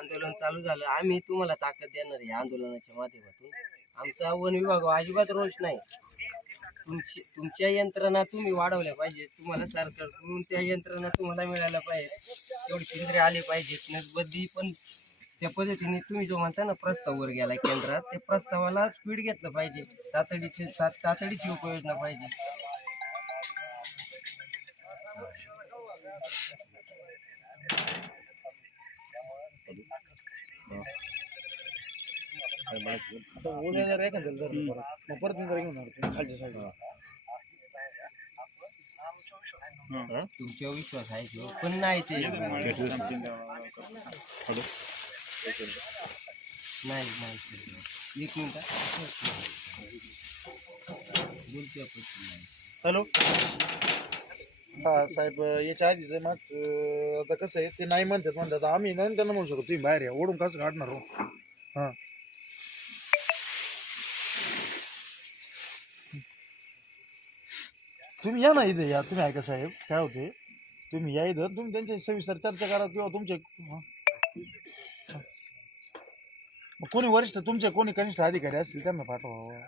आंदोलन चालू झालं, आम्ही तुम्हाला ताकद देणार आहे आंदोलनाच्या माध्यमातून. आमचा वन विभाग अजिबात रोष नाही. तुमच्या यंत्रणा तुम्ही वाढवल्या पाहिजे, तुम्हाला सरकारकडून त्या यंत्रणा तुम्हाला मिळायला पाहिजे, तेवढी केंद्रे आली पाहिजेत. नसबद्दी पण त्या पद्धतीने तुम्ही जो म्हणता ना प्रस्ताव वर गेला केंद्रात, त्या प्रस्तावाला स्पीड घेतलं पाहिजे, तातडीची उपाययोजना पाहिजे. उद्या जर एखाद्या जर परत घेऊन खालच्या साईडला तुमच्यावर विश्वास आहे की पण नाही ते नाही एक मिनिट बोलतोय आपण. हॅलो हा साहेब, याच्या आधीच मग आता कसं आहे ते नाही म्हणतात आम्ही नाही त्यांना म्हणू शकतो तुम्ही बाहेर या, ओढून कसं काढणार हो. हा तुम्ही या ना इथे या, तुम्ही ऐका साहेब काय होते तुम्ही या इथं, तुम्ही त्यांच्या सविस्तर चर्चा करा किंवा तुमचे कोणी वरिष्ठ तुमचे कोणी कनिष्ठ अधिकारी असतील त्यांना पाठवा.